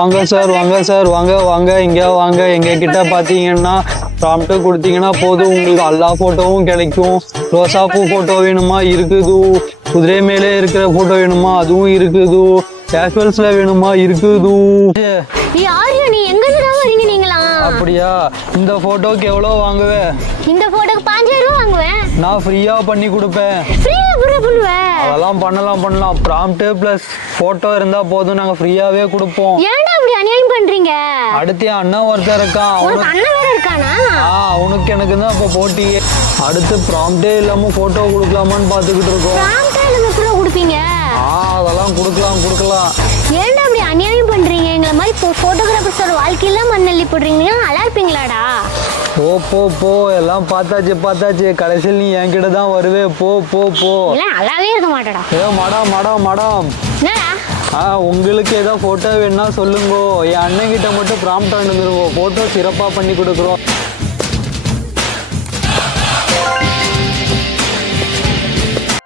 வாங்க சார் வாங்க சார் வாங்க வாங்க இங்கே வாங்க எங்ககிட்ட பார்த்தீங்கன்னா ப்ராம்ப்ட் கொடுத்தீங்கன்னா போதும், உங்களுக்கு எல்லா ஃபோட்டோவும் கிடைக்கும். ரோசா பூ ஃபோட்டோ வேணுமா இருக்குது, குதிரை மேலே இருக்கிற ஃபோட்டோ வேணுமா அதுவும் இருக்குது, கேஷுவல்ஸில் வேணுமா இருக்குது. அப்படியா? இந்த ஃபோட்டோக்கு எவ்வளோ வாங்குவேன்? இந்த ஃபோட்டோக்கு 5000 ரூபாய் வாங்குவேன். நான் ஃப்ரீயாக பண்ணி கொடுப்பேன். அதெல்லாம் பண்ணலாம். ப்ராம்ப்ட் ப்ளஸ் ஃபோட்டோ இருந்தால் போதும், நாங்கள் ஃப்ரீயாகவே கொடுப்போம். ஏன்டா அப்படி அநியாயம் பண்றீங்க? அடுத்து என் அண்ணன் ஒருத்தர் இருக்கான். அண்ணன் வேற இருக்கானா? அவனுக்கு எனக்கு தான் இப்போ போட்டி. அடுத்து ப்ராம்ப்டே இல்லாமல் ஃபோட்டோ கொடுக்கலாமான்னு பார்த்துக்கிட்டு இருக்கோம். ப்ராம்ப்டே இல்லாமல் ஃபோட்டோ கொடுப்பீங்க? அதெல்லாம் கொடுக்கலாம். ஏன்டா அப்படி அநியாயம் பண்றீங்க? எங்களை மாதிரி ஃபோட்டோகிராஃபர்ஸோட வாழ்க்கையெல்லாம் மண்ணள்ளி போடுறீங்க. நல்லா இருப்பீங்களாடா? போ எல்லாம் பார்த்தாச்சு. கடைசியில் நீ என்கிட்ட தான் வருவே. போ நல்லாவே இருக்க மாட்டடா. மேடம் என்னடா? உங்களுக்கு ஏதோ ஃபோட்டோ வேணும்னா சொல்லுங்க. என் அண்ணன் கிட்ட மட்டும் ப்ராம்ப்ட் வந்துருவோம், ஃபோட்டோ சிறப்பாக பண்ணி கொடுக்குறோம்.